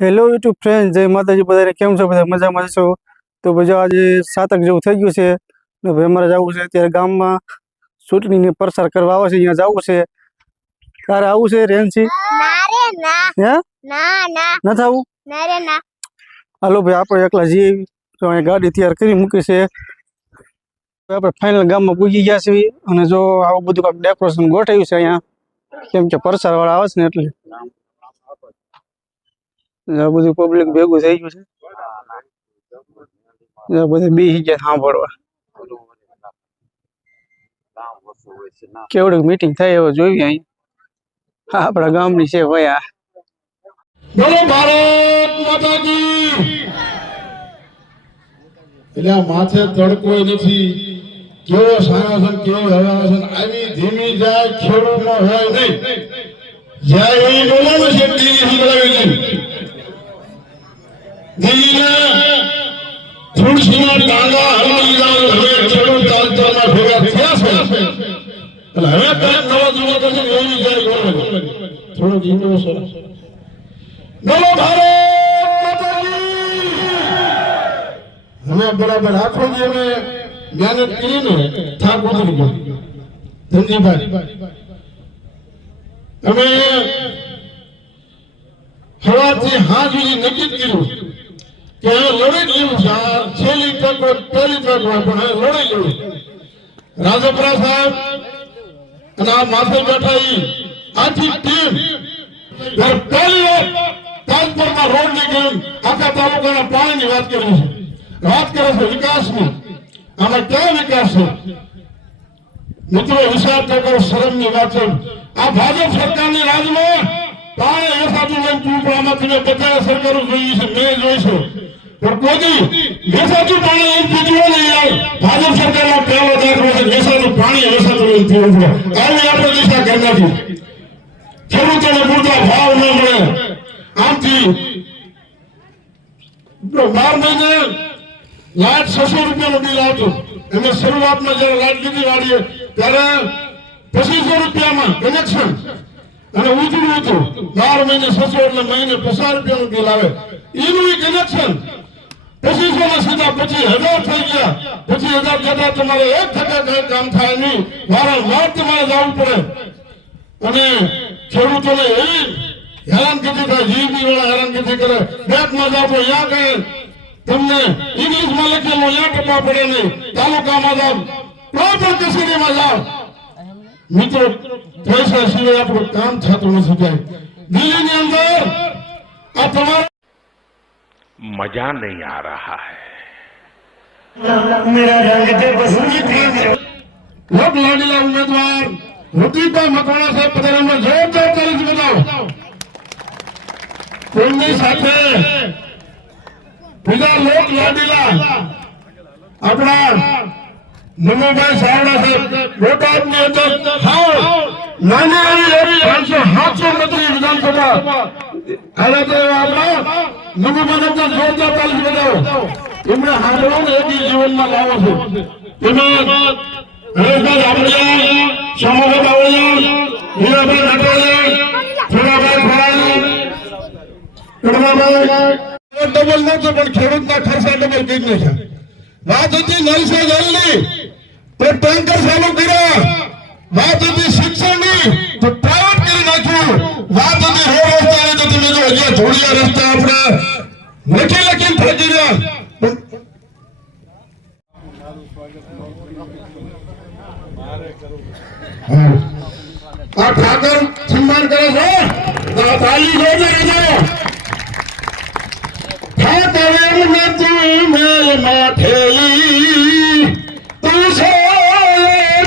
Hello YouTube friend, જય માતાજી. બધાને કેમ છો? બધા મજામાં છો? તો બધા આજે 7 જેવું થઈ ગયું છે ને ભાઈ અમારે જવું છે અત્યારે ગામમાં ચૂંટણીને પ્રચાર કરવા આવે છે. અહીંયા જવું છે. તારે આવું છે રેન્સી? હે ના થવું? હાલો ભાઈ, આપણે એકલા જઈએ તો અહીંયા ગાડી તૈયાર કરી મૂકી છે. આપણે ફાઇનલ ગામમાં પૂગી ગયા છીએ અને જો આવું બધું કાંઈક ડેકોરેશન ગોઠવ્યું છે અહીંયા, કેમ કે પ્રચાર વાળા આવે છે ને એટલે બધું પબ્લિક ભેગું થઈ ગયું છે. બધા બેસી ગયા સાંભળવા. કેવડું મીટિંગ થાય હવે જોઈએ અહીં. આપણા ગામની છે ભાઈ આ. બોલો ભારત માતા કી. એટલે માથે તડકો નથી, કેવો સાયો છે કેવો હવા છે, આવી ધીમી જાય ખેડૂતનો હોય નહીં. જ્યારે એ બોલાવે છે દિલ્હી સંભળાવી છે, દિલ્હીના ખુરશીના ટાંગા હલવી જાવ હવે ખેડૂત તાલચાલમાં ભેગા થયા છે. એટલે હવે કાંઈક નવા જૂના થશે એવી જાય બોલાવે થોડો ધીમો સરસ. બોલો ભારત માતા કી. હવે બરાબર આખો દી અમે મહેનત કરીને થાક ઉતરી ગયો. ધન્યવાદ. અમે સવારથી હાથ સુધી નક્કી કર્યું કે હવે લડી લેવું છે. આ છેલ્લી તક પહેલી તક હોય પણ હવે લડી લેવું. રાજપરા સાહેબ અને આ માથે બેઠા આખી ટીમ પહેલી વાર તાજપુરમાં રોડની ગેમ આખા તાલુકાના પાણીની વાત કરી છે. વાત કરે છે વિકાસની. આમાં ક્યાં વિકાસ છે મિત્રો? વિચાર તો કરો, શરમની વાત છે. આ ભાજપ સરકારની રાજમાં પાણી વેચાતું લઈને ટૂંકવામાં તમે બધા સરકારો જોઈ છે, મેં જોઈ છે, પણ કોઈ વેચાતું પાણી લઈને પીધું નહીં. યાર ભાજપ સરકારના પહેલો દાખલો છે વેચાતું પાણી વેચાતું લઈને પીવું. આવી આપણે દિશા કરી નાખી. ખેડૂતોને પૂરતા ભાવ ન મળે. આમથી 12 મહિને લાખ 600 રૂપિયાનું બિલ આવતું. એમે શરૂઆતમાં જયારે લાઈટ લીધી વાળીએ ત્યારે 2500 રૂપિયામાં કનેક્શન અને ઉજળું હતું. 12 મહિને 600 એટલે મહિને 50 રૂપિયાનું બિલ આવે. એનું કનેક્શન 2500 ના સીધા 25000 થઈ ગયા. 25000 જતા તમારે એક ટકા કઈ કામ થાય નહીં. વારંવાર તમારે જવું પડે અને ખેડૂતોને એવી હેરાનગતિ થાય. જીબી વાળા હેરાનગતિ કરે. બેંકમાં જાઓ તો ત્યાં કઈ તમને ઇંગ્લિશમાં લખેલું ત્યાં ટપા પડે નહીં. તાલુકામાં જાઓ કોઈ પણ કચેરીમાં જાઓ મિત્રો પૈસા સિવાય આપણું કામ થતું નથી. જાય દિલ્હીની અંદર આ તમારે मजा नहीं आ रहा है. मेरा रंग जो पसंद थी लोग लाडीला उम्मीदवार रुतिका मकवाणा साहेब पधाराમાં જોરદાર તાળી બજાવો. કોઈની સાથે બીજા લોક લાડીલા આપણા નમોભાઈ સાવડા સાહેબ બોટાદની અંદર નાની એવી 500-700 મતની વિધાનસભા હાલે તો આપણા નમોભાઈ જોરદાર તાળી બજાવો. એમણે હાડવાનું એક જીવનમાં લાવો છે. એમાં હરેશભાઈ આપડિયા, શામાભાઈ બાવળિયા, હીરાભાઈ નટવાડિયા, થોડાભાઈ ફરાણી, કડવાભાઈ ડબલ નહોતો પણ ખેડૂતના ખર્ચા ડબલ કરી નાખ્યા. વાત હતી નલ સે જલની તો ટેન્કર ચાલુ કર્યા. વાત હતી શિક્ષણની તો પ્રાઇવેટ કરી નાખ્યું. વાત હતી રોડ રસ્તાની તો તમે જો હજી ધોળિયા રસ્તા આપણે લખી ફેંકી રહ્યા. આ ઠાકર સન્માન કરે છે. તાલી જોરદાર જાઓ. ઠાકર તું મેલ માથેલી તું સો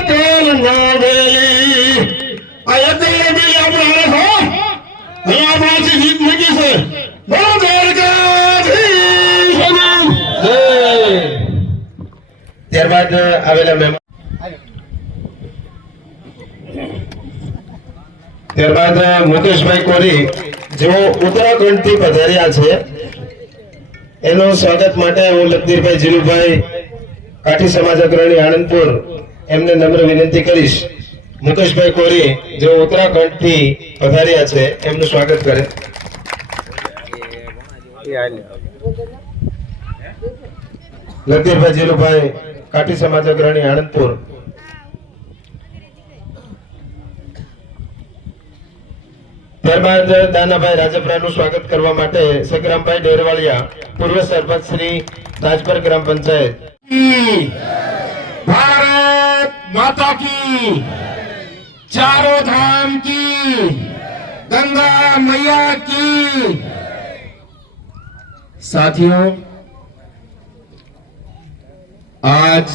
તેલ નવેલી. આ એક બેલી આપણે હારે છો. હવે આપણાથી જીત મૂકી છે. બોલો દ્વારકાધીશ. ત્યારબાદ આવેલા મહેમાન ત્યારબાદ મુકેશભાઈ કોરી જેઓ ઉત્તરાખંડ થી પધાર્યા છે, એનું સ્વાગત માટે હું લખદીરભાઈ જીલુભાઈ કાઠી સમાજ અગ્રણી આણંદપુર એમને નમ્ર વિનંતી કરીશ. મુકેશભાઈ કોરી જેઓ ઉત્તરાખંડ થી પધાર્યા છે એમનું સ્વાગત કરે. લકીરભાઈ જીલુભાઈ કાઠી સમાજ અગ્રણી આણંદપુર. ત્યારબાદ દાનાભાઈ રાજપરાનું સ્વાગત કરવા માટે સગ્રામભાઈ ડેરવાલિયા, પૂર્વ સરપંચ શ્રી રાજપર ગ્રામ પંચાયત. भारत माता की, चारों धाम की, गंगा मैया की. साथियों, आज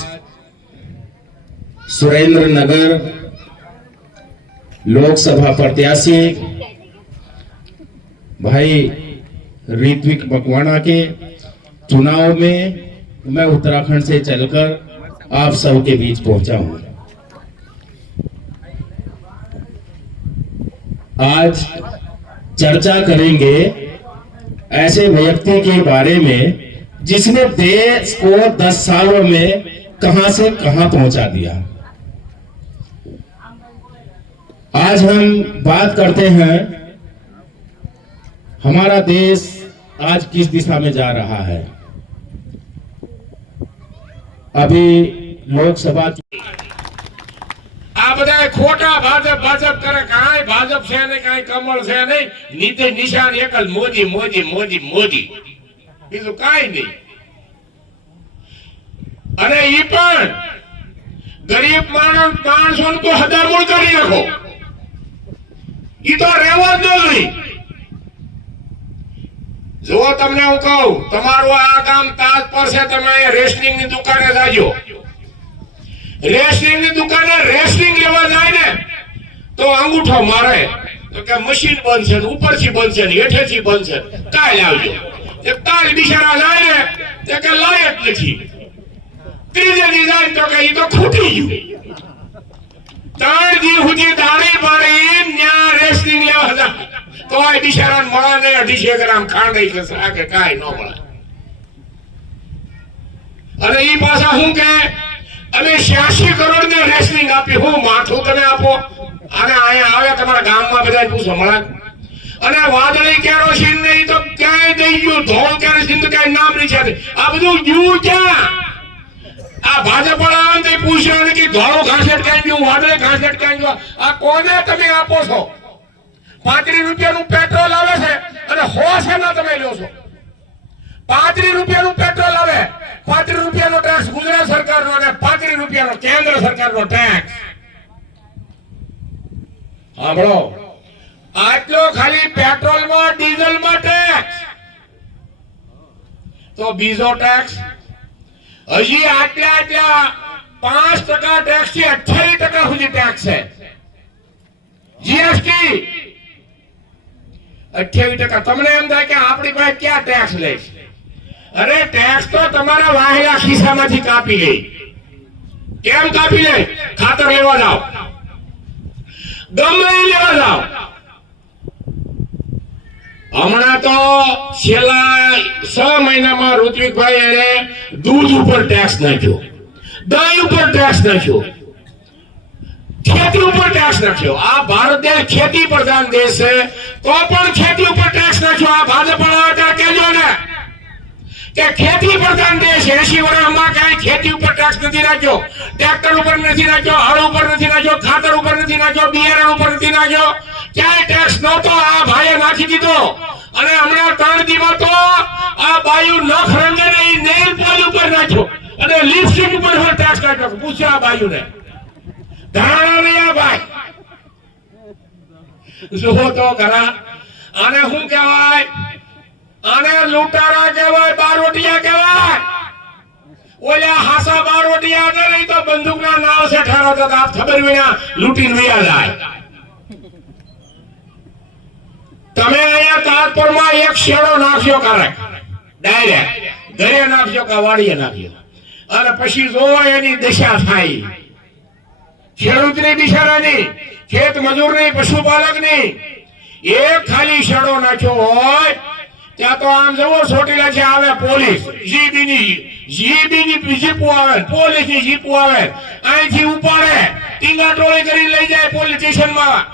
सुरेंद्रनगर लोकसभा प्रत्याशी भाई ऋत्विक मकवाना के चुनाव में मैं उत्तराखंड से चलकर आप सबके बीच पहुंचा हूं. आज चर्चा करेंगे ऐसे व्यक्ति के बारे में जिसने देश को 10 सालों में कहां से कहां पहुंचा दिया. आज हम बात करते हैं हमारा देश आज किस दिशा में जा रहा है. अभी લોકસભા આ બધા ખોટા ભાજપ ભાજપ કરે. કાંઈ ભાજપ છે ને કાંઈ કમળ છે નહીં. નીતિ નિશાન એક જ મોદી મોદી મોદી મોદી, બીજું કાંઈ નહીં. અને ઈ પણ ગરીબ માણસો તો હદામૂળ કરી નાખો, ઈ તો રહેવા જ નહીં. જો તમને હું કહું, તમારું આ ગામ તાજ પર છે, તમે રેસલિંગ ની દુકાને જાજો. રેસલિંગ ની દુકાને રેસલિંગ લેવા જાય ને તો અંગૂઠો મારે તો કે મશીન બનશે, ઉપરથી બનશે, હેઠેથી બનશે, કાલ આવજો. કાલ બિચારા જાય ને તો કે લાયક નથી. ત્રીજે દી જાય તો કે ઈ તો ખૂટી ગયું. 3 દી સુધી દાણી પાડી ન્યા રેસલિંગ લેવા જાય તો આ બિચારાને મળે ને 250 ગ્રામ ખાંડ કે કાંઈ ન મળે. અને ઈ પાછા શું કે અમે 86 કરોડ ને રેસલિંગ આપી. હું માથું તમે આપો અને અહીંયા આવે તમારા ગામમાં બધા પૂછો મળે. અને વાદળી કેરોસીન નહીં તો ક્યાંય દઈ ગયું, ધોળ કેરોસીન તો ક્યાંય નામ નહીં છે. આ બધું ગયું ક્યાં? આ ભાજપ વાળા પૂછ્યું કે ધોળો ઘાસલેટ ક્યાં ગયું, વાદળી ઘાસલેટ ક્યાં ગયું? આ કોને તમે આપો છો? 35 રૂપિયાનું પેટ્રોલ આવે છે અને 100 ના તમે લ્યો છો. 35 રૂપિયાનું પેટ્રોલ આવે, 35 રૂપિયાનો ટેક્સ ગુજરાત સરકારનો અને 35 રૂપિયાનો કેન્દ્ર સરકારનો ટેક્સ. સાંભળો, આટલો ખાલી પેટ્રોલમાં ડીઝલમાં ટેક્સ. તો બીજો ટેક્સ હજી આટલા 5% ટેક્સ થી 28% સુધી ટેક્સ છે. જીએસટી 28%. તમને એમ થાય કે આપણી પાસે ક્યાં ટેક્સ લે? અરે ટેક્સ તો તમારા વાહેલા ખિસ્સામાંથી કાપી લે. કેમ કાપી લે? ખાતર લેવા જાઓ, ગમે લેવા જાઓ. હમણાં તો છેલ્લા 6 મહિનામાં ઋત્વિકભાઈ એને દૂધ ઉપર ટેક્સ નાખ્યો, દહીં ઉપર ટેક્સ નાખ્યો, ખેતી ઉપર ટેક્સ નાખ્યો. આ ભારત દેશ ખેતી પ્રધાન દેશ છે તો પણ ખેતી ઉપર ટેક્સ નાખ્યો. આ ભાજપ વાળા કહેજો ને કે ખેતી પ્રધાન દેશ 80 વર્ષમાં કઈ ખેતી ઉપર ટેક્સ નથી નાખ્યો, ટ્રેક્ટર ઉપર નથી નાખ્યો, હળ ઉપર નથી નાખ્યો, ખાતર ઉપર નથી નાખ્યો, બિયારણ ઉપર નથી નાખ્યો, ક્યાંય ટેક્સ નહોતો. આ ભાઈએ નાખી દીધો. અને હમણાં 3 દિવસ તો આ બાયુ નખ રંગે ને નેલ પોલિશ ઉપર નાખ્યો અને લિપસ્ટિક ઉપર ટેક્સ નાખ્યો. પૂછ્યો આ બાયુને, ધારણા નહીં આ ભાઈ. જો તો ખરા. આને શું કહેવાય? આને લૂંટારા કહેવાય, બારોટિયા કહેવાય. ઓલા હાસા બારોટિયા હતા નહીં તો બંદૂકના નાવ છે ઠારવતા હતા, ખબર વિના લૂંટીને વયા જાય. તમે અહીંયા તાજપુરમાં એક શેડો નાખ્યો કરે ડાયરેક્ટ, ઘરે નાખ્યો કે વાડીએ નાખ્યો, અને પછી જોવો એની દશા થાય. ખેડૂતની બિચારાની, ખેત મજૂરની, પશુપાલકની એક ખાલી શેડો નાખ્યો હોય ત્યાં તો આમ જવો ચોટીલા છે આવે પોલીસ, જીબીની જીપો આવે, પોલીસની જીપો આવે, અહીંથી ઉપાડે, ટીંગા ટોળી કરી લઈ જાય પોલીસ સ્ટેશનમાં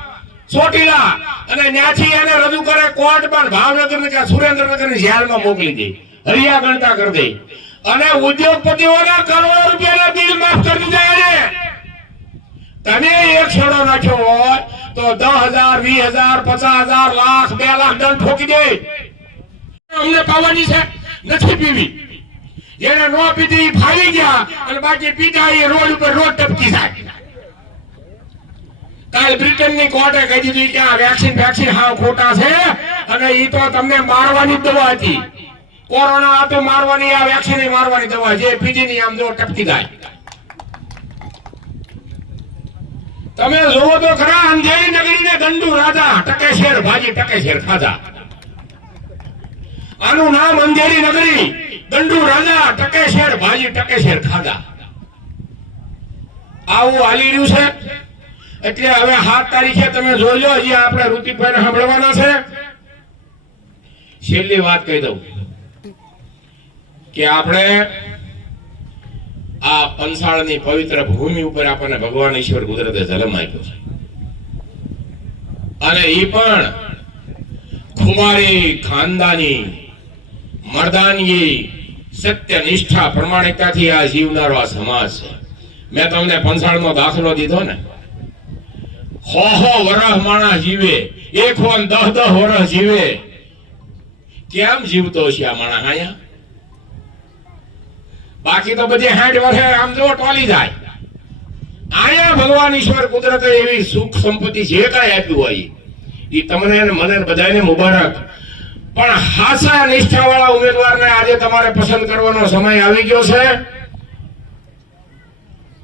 ચોટીલા. અને ત્યાંથી એને રજૂ કરે કોર્ટમાં, ભાવનગર કે સુરેન્દ્રનગરની જેલમાં મોકલી દે, હરિયા ગણતા કરી દે, અને ઉદ્યોગપતિઓના કરોડો રૂપિયાના બિલ માફ કરી દીધા એને. તમે એક છેડો નાખ્યો હોય તો 10,000, 20,000, 50,000, લાખ, 2 લાખ દંડ ઠોકી દે. અમને પાવાની છે, નથી પીવી. જેને નો પીધી ઈ ફાવી ગયા, અને બાકી પીધા એ રોડ ઉપર રોડ ટપકી જાય. કાલ બ્રિટનની કોર્ટે કહી દીધું કે આ વેક્સિન હાવ ખોટા છે, અને ઈ તો તમને મારવાની જ દવા હતી. કોરોના આ તો મારવાની, આ વેક્સિન મારવાની દવા, જે પીધી ની આમ જો ટપકી જાય. તમે જોવો તો ખરા, અંધેરી નગરીને દંડુ રાજા, ટકેશેર ભાજી ટકેશેર ખાધા. આનું નામ અંધેરી નગરી, દંડુ રાજા, ટકેશેર ભાજી ટકેશેર ખાધા. આવું હાલી રહ્યું છે. એટલે હવે 7 તારીખે તમે જોજો, હજી આપણે ઋતિકભાઈને સાંભળવાના છે. છેલ્લી વાત કહી દઉં કે આપણે આ પંસાળની પવિત્ર ભૂમિ ઉપર આપણને ભગવાન ઈશ્વર કુદરતે જન્મ આપ્યો છે, અને એ પણ ખુમારી ખાનદાની મર્દાનગી સત્ય નિષ્ઠા પ્રમાણિકતાથી આ જીવનારો આ સમાજ છે. મેં તમને પંસાળનો દાખલો દીધો ને, 100 વર્ષ માણસ જીવે, 10 વર્ષ જીવે. કેમ જીવતો છે આ માણસ અહીંયા? બાકી તો બધી 60 વર્ષે આમ જો ટોલી જાય. આયા ભગવાન ઈશ્વર કુદરતે એવી સુખ સંપત્તિ જે કાંઈ આપ્યું હોય એ તમને અને મને બધાને મુબારક. પણ હાસા નિષ્ઠાવાળા ઉમેદવારને આજે તમારે પસંદ કરવાનો સમય આવી ગયો છે.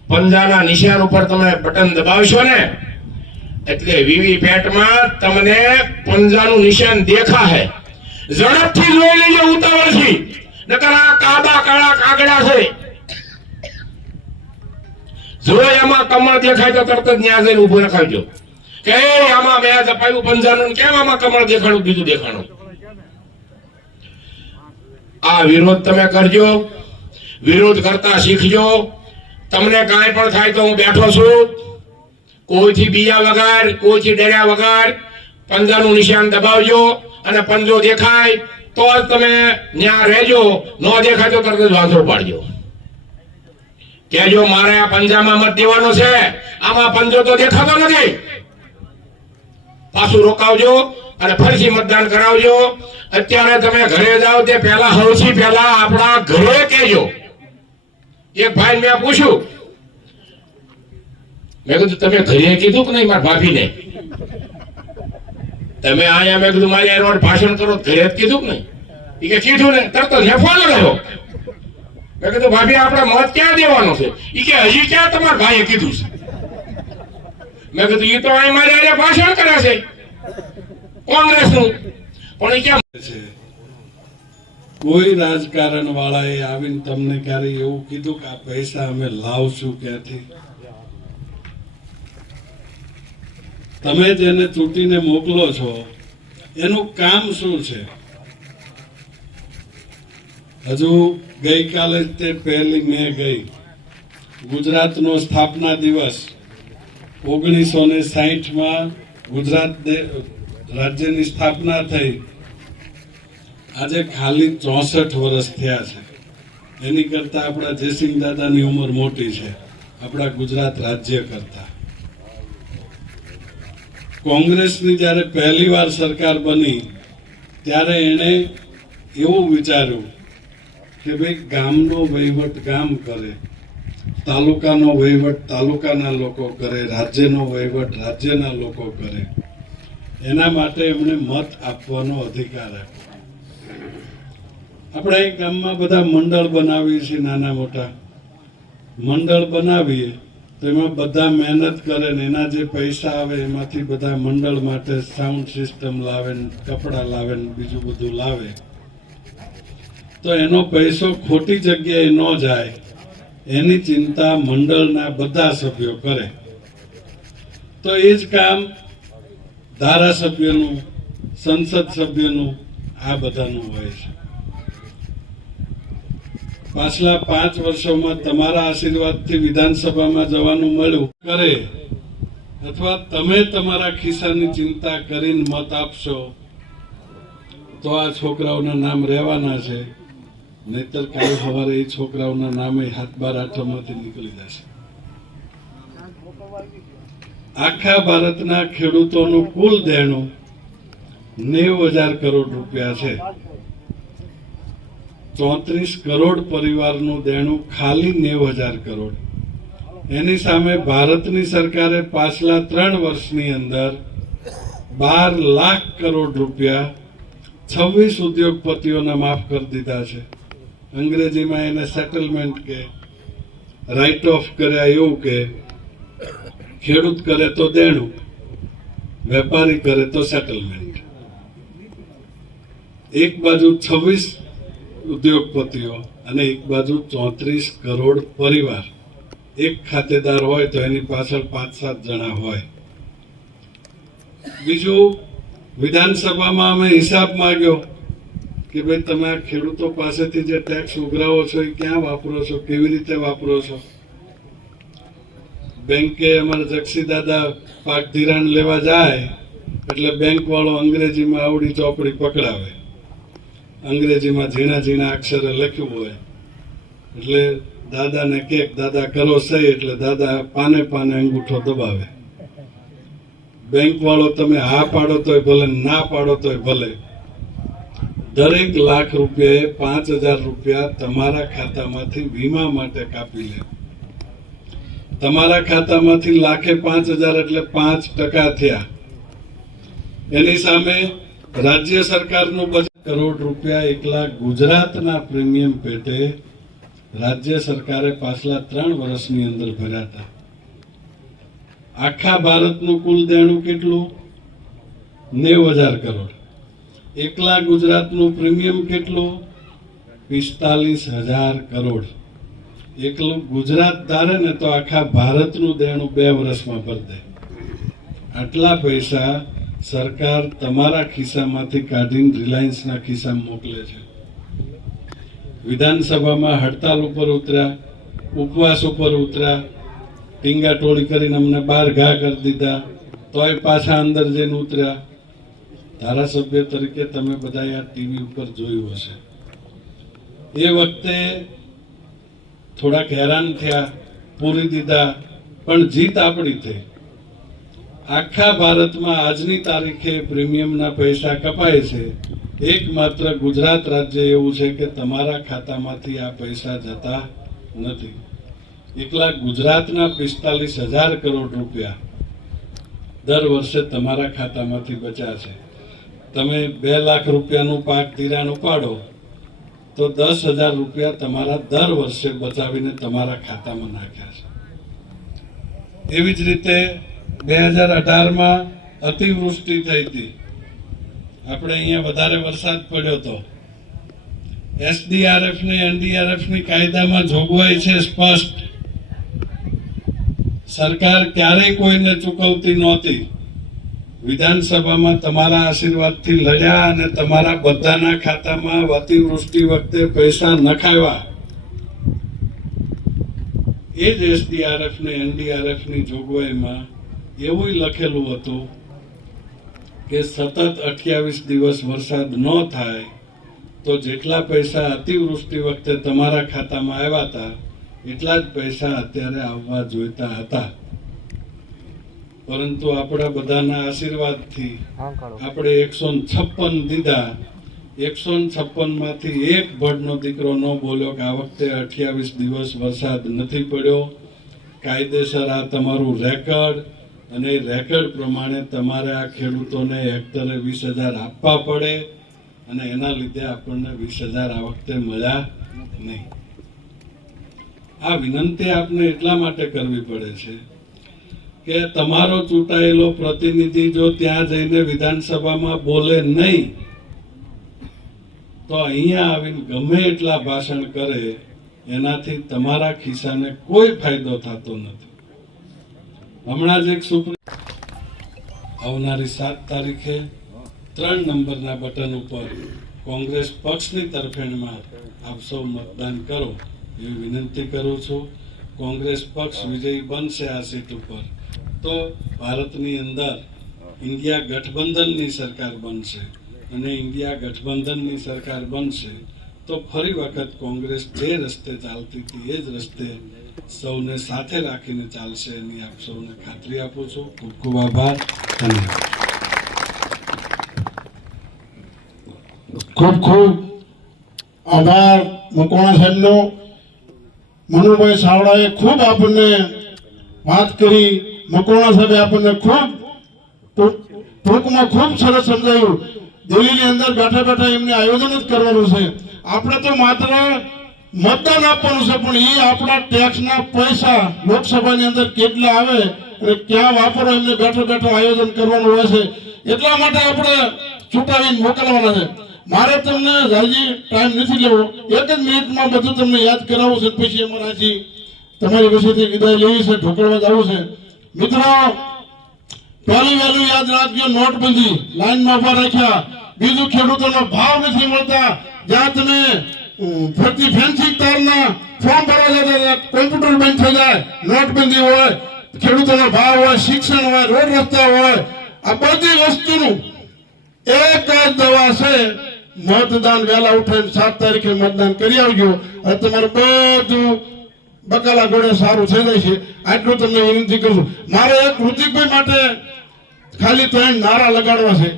પંજાના નિશાન ઉપર તમે બટન દબાવશો ને એટલે વીવીપેટમાં તમને પંજાનું નિશાન દેખાશે. ઝડપથી જોઈ લેજો, ઉતાવળથી, નકર આ કાબા કાળા કાગડા છે. જો એમાં કમળ દેખાય તો તરત જ ન્યા જઈને ઉભો રખાવજો કે આમાં મેં દપાયું પંજાનું, કેમ આમાં કમળ દેખાડું, બીજું દેખાડું. આ વિરોધ તમે કરજો, વિરોધ કરતા શીખજો. તમને કાંઈ પણ થાય તો હું બેઠો છું. કોઈથી બીયા વગર, કોઈથી ડર્યા વગર પંજાનું નિશાન દબાવજો, અને પંજો દેખાય તો જ તમે ત્યાં રહેજો, ન દેખાય તો તરત જ વાંધો પાડજો. કેજો મારે આ પંજામાં મત દેવાનો છે, આમાં પંજો તો દેખાતો નથી. પાછું રોકાવજો અને ફરીથી મતદાન કરાવજો. અત્યારે તમે ઘરે જાઓ તે પહેલા, સૌથી પહેલા આપણા ઘરે કહેજો. એક ભાઈ મેં પૂછ્યું, મેં કીધું તમે ઘરે કીધું કે નહીં મારા ભાભીને? તમે આયા, મેં કીધું મારી રોડ ભાષણ કરો, ઘરે જ કીધું કે નહીં? એ કે કીધું ને. તરત જ ફોન કર્યો. મેં કીધું ભાભી આપણે મત ક્યાં દેવાનો છે? એ કે હજી ક્યાં તમારા ભાઈએ કીધું છે? મેં કીધું એ તો અહીં મારે ભાષણ કરે છે કોંગ્રેસનું, પણ એ કેમ છે? કોઈ રાજકારણ વાળાએ આવીને તમને ક્યારે એવું કીધું કે આ પૈસા અમે લાવશું ક્યાંથી? તમે જેને ચૂંટીને મોકલો છો એનું કામ શું છે? હજુ ગઈકાલે તે 1 મે ગઈ, ગુજરાતનો સ્થાપના દિવસ. 1960માં ગુજરાત રાજ્યની સ્થાપના થઈ. આજે ખાલી 64 વર્ષ થયા છે. એની કરતા આપણા જયસિંહ દાદાની ઉંમર મોટી છે આપણા ગુજરાત રાજ્ય કરતા. કોંગ્રેસની જ્યારે પહેલી વાર સરકાર બની ત્યારે એણે એવું વિચાર્યું કે ભાઈ ગામનો વહીવટ ગામ કરે, તાલુકાનો વહીવટ તાલુકાના લોકો કરે, રાજ્યનો વહીવટ રાજ્યના લોકો કરે. એના માટે એમણે મત આપવાનો અધિકાર આપ્યો. આપણે અહીં ગામમાં બધા મંડળ બનાવીએ છીએ, નાના મોટા મંડળ બનાવીએ તો એમાં બધા મહેનત કરે ને એના જે પૈસા આવે એમાંથી બધા મંડળ માટે સાઉન્ડ સિસ્ટમ લાવે ને કપડાં લાવે ને બીજું બધું લાવે. તો એનો પૈસો ખોટી જગ્યાએ ન જાય એની ચિંતા મંડળના બધા સભ્યો કરે. તો એ જ કામ ધારાસભ્યનું, સંસદ સભ્યનું, આ બધાનું હોય છે. પાછલા 5 વર્ષોમાં તમારા આશીર્વાદથી વિધાનસભામાં જવાનું મળ્યું કરે અથવા તમે તમારા ખિસ્સાની ચિંતા કરીને મત આપશો તો આ છોકરાઓના નામ રહેવાના છે, નહીતર કાલ સવારે એ છોકરાઓના નામે હાથ બાર આઠમાંથી નીકળી જશે. આખા ભારતના ખેડૂતોનું કુલ દેણું 90,000 કરોડ રૂપિયા છે. 34 કરોડ પરિવારનું દેણું ખાલી 90,000 કરોડ. એની સામે ભારતની સરકારે પાછલા 3 વર્ષની અંદર 12 લાખ કરોડ રૂપિયા 26 ઉદ્યોગપતિઓને માફ કરી દીધા છે. અંગ્રેજીમાં એને સેટલમેન્ટ કે રાઇટ ઓફ કર્યા એવું કે ખેડૂત કરે તો દેણું, વેપારી કરે તો સેટલમેન્ટ. એક બાજુ 26 ઉદ્યોગપતિઓ અને એક બાજુ 34 કરોડ પરિવાર. એક ખાતેદાર હોય તો એની પાછળ 5-7 જણા હોય. બીજું, વિધાનસભામાં અમે હિસાબ માંગ્યો કે ભાઈ તમે આ ખેડૂતો પાસેથી જે ટેક્સ ઉઘરાવો છો એ ક્યાં વાપરો છો, કેવી રીતે વાપરો છો. બેંકે અમારા જક્ષી દાદા પાક ધિરાણ લેવા જાય એટલે બેંક વાળો અંગ્રેજીમાં આવડી ચોપડી પકડાવે, અંગ્રેજીમાં ઝીણા ઝીણા અક્ષરે લખ્યું હોય એટલે દાદાને કે દાદા કરો સહી, એટલે દાદા પાને પાને અંગૂઠો દબાવે. બેંક વાળો તમે હા પાડો તોય ભલે, ના પાડો તોય ભલે, દરેક લાખ રૂપિયાએ 5,000 રૂપિયા તમારા ખાતામાંથી વીમા માટે કાપી લે. તમારા ખાતામાંથી લાખે 5,000 એટલે 5% થયા. એની સામે રાજ્ય સરકારનું બજેટ કરોડ રૂપિયા એકલા ગુજરાતના પ્રીમિયમ પેટે રાજ્ય સરકારે પાછલા 3 વર્ષની અંદર ભર્યા હતા. આખા ભારતનું કુલ દેણું કેટલું? 90,000 કરોડ. એકલા ગુજરાતનું પ્રીમિયમ કેટલું? 45,000 કરોડ. એકલું ગુજરાત ધારે ને તો આખા ભારતનું દેણું 2 વર્ષમાં ભરી દે. આટલા પૈસા સરકાર તમારા ખિસ્સામાંથી કાઢીને રિલાયન્સના ખિસ્સામાં મોકલે છે. વિધાનસભામાં હડતાલ ઉપર ઉતર્યા, ઉપવાસ ઉપર ઉતર્યા, ટીંગા ટોળી કરીને અમને બહાર ઘા કરી દીધા, તોય પાછા અંદર જઈને ઉતર્યા. ધારાસભ્ય તરીકે તમે બધા આ ટીવી ઉપર જોયું હશે. એ વખતે થોડાક હેરાન થયા, પૂરી દીધા, પણ જીત આપણી થઈ. આખા ભારતમાં આજની તારીખે પ્રીમિયમના પૈસા કપાય છે. એકમાત્ર ગુજરાત રાજ્ય એવું છે કે તમારા ખાતામાંથી આ પૈસા જતા નથી. એકલા ગુજરાતના 45,000 કરોડ રૂપિયા દર વર્ષે તમારા ખાતામાંથી બચ્યા છે. તમે 2 લાખ રૂપિયાનું પાક ધિરાણ ઉપાડો તો 10,000 રૂપિયા તમારા દર વર્ષે બચાવીને તમારા ખાતામાં નાખ્યા છે. એવી જ રીતે 2018માં અતિવૃષ્ટિ થઈ હતી. આપણે અહીંયા વધારે વરસાદ પડ્યો હતો. SDRF ને NDRF ની કાયદામાં જોગવાઈ છે સ્પષ્ટ. સરકાર ક્યારેય કોઈને ચૂકવતી નહોતી. વિધાનસભામાં તમારા આશીર્વાદથી લડ્યા અને તમારા બધાના ખાતામાં અતિવૃષ્ટિ વખતે પૈસા નખાવ્યા. એ જ SDRF ને NDRF ની જોગવાઈમાં એવું લખેલું હતું કે સતત 28 દિવસ વરસાદ ન થાય તો જેટલા પૈસા અતિવૃષ્ટિ વખતે તમારા ખાતામાં આવ્યા હતા એટલા જ પૈસા અત્યારે આવવા જોઈતા હતા. પરંતુ આપણા બધાના આશીર્વાદથી આપણે 156 દીધા. 156 માંથી એક ભડનો દીકરો ન બોલ્યો કે આ વખતે 28 દિવસ વરસાદ નથી પડ્યો. કાયદેસર આ તમારું રેકર્ડ, અને રેકર્ડ પ્રમાણે તમારે આ ખેડૂતોને હેક્ટરે 20,000 આપવા પડે, અને એના લીધે આપણને 20,000 આ વખતે મળ્યા નહીં. આ વિનંતી આપને એટલા માટે કરવી પડે છે કે તમારો ચૂંટાયેલો પ્રતિનિધિ જો ત્યાં જઈને વિધાનસભામાં બોલે નહીં તો અહીંયા આવીને ગમે એટલા ભાષણ કરે, એનાથી તમારા ખિસ્સાને કોઈ ફાયદો થતો નથી. હમણાં જ એક આવનારી 7 તારીખે 3 નંબરના બટન ઉપર કોંગ્રેસ પક્ષની તરફેણમાં આપ સૌ મતદાન કરો એવી વિનંતી કરું છું. કોંગ્રેસ પક્ષ વિજયી બનશે આ સીટ ઉપર તો ભારતની અંદર ઇન્ડિયા ગઠબંધનની સરકાર બનશે અને ઇન્ડિયા ગઠબંધનની સરકાર બનશે તો ફરી વખત કોંગ્રેસ જે રસ્તે ચાલતી હતી એ જ રસ્તે સૌને સાથે રાખીને ચાલશે એની આપ સૌને ખાતરી આપું છું. ખૂબ ખૂબ આભાર. ધન્યવાદ. ખૂબ ખૂબ આભાર મકવાણા સાહેબનો. મનુભાઈ સાવડાએ ખૂબ આપણને વાત કરી. મકવાણા સાહેબે આપણને ખૂબ ટૂંકમાં ખૂબ સરસ સમજાયું. દિલ્હીની અંદર બેઠા બેઠા એમને આયોજન જ કરવાનું છે. આપણે તો માત્ર મતદાન આપવાનું છે, પણ એ આપણા ટેક્સના પૈસા લોકસભાની અંદર કેટલા આવે અને ક્યાં વાપરો એમને બેઠા બેઠા આયોજન કરવાનું હોય છે. એટલા માટે આપણે ચૂંટાવીને મોકલવાના છે. મારે તમને હજી ટાઈમ નથી લેવો, એક જ મિનિટમાં બધું તમને યાદ કરાવવું છે. પછી અમારાથી તમારી પાસેથી વિદાય લેવી છે, ઢોકળવા જવું છે. મિત્રો, પહેલું વહેલું યાદ રાખજો, નોટબંધી લાઈનમાં ઉભા રાખ્યા. બીજું, ખેડૂતોનો ભાવ નથી મળતા. જ્યાં તમે ફરતી ફેન્સિંગ તારના ફોર્મ ભરવા જતા કોમ્પ્યુટર બંધ થઈ જાય, નોટબંધી હોય, ખેડૂતોનો ભાવ હોય, શિક્ષણ હોય, રોડ રસ્તા હોય, આ બધી વસ્તુનું એક જ દવા છે. મતદાન વહેલા ઉઠીને 7 તારીખે મતદાન કરી આવજો. અને તમારું બધું બકાલા ગોળે સારું થઈ જાય છે. આટલું તમને વિનંતી કરું છું. મારે એક ઋતિકભાઈ માટે ખાલી 3 નારા લગાડવા છે.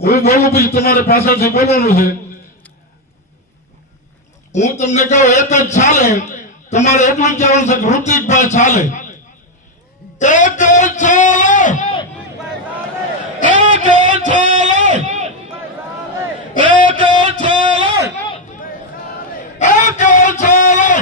હું બોલું પછી તમારે પાછળથી બોલવાનું છે. હું તમને કહું એક જ ચાલે, તમારે એટલું જ કહેવાનું છે કે ઋતિકભાઈ ચાલે. એક જ ચાલે, એક જ ચાલે, એક જ ચાલે, એક જ ચાલે.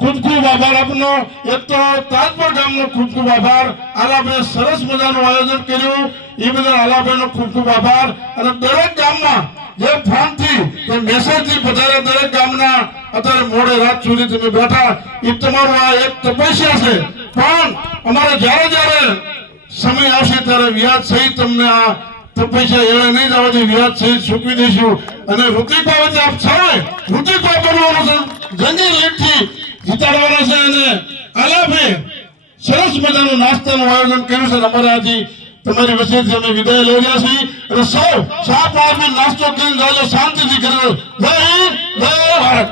ખૂબ ખૂબ આભાર આપનો. એક તો તાજપુર ગામનો ખૂબ ખૂબ આભાર. આલાભાઈ સરસ મજાનું આયોજન કર્યું, એ બદલ આલાભાઈનો ખૂબ ખૂબ આભાર. અને દરેક ગામમાં જે ફોનથી જે મેસેજથી વધારે દરેક ગામના અત્યારે મોડે રાત સુધી તમે બેઠા, એ તમારું આ એક તપસ્યા છે. પણ અમારે જ્યારે જ્યારે સમય આવશે ત્યારે વ્યાજ સહિત તમને આ તપસ્યા એળે નહીં જવા દે, વ્યાજ સહિત ચૂકવી દઈશું. અને ઋતિકભાઈ વચ્ચે આપ સૌએ ઋતિકભાઈ બનવાનું છે, જંગી લીટથી જીતાડવાના છે. અને આલાભાઈ સરસ મજાનું નાસ્તાનું આયોજન કર્યું છે. અમારાથી તમારી વચ્ચેથી અમે વિદાય લઈ રહ્યા છીએ. અને સૌ 7 વાગે નાસ્તો કરીને જાજો, શાંતિથી કરજો. જય હિન્દ, જય ભારત.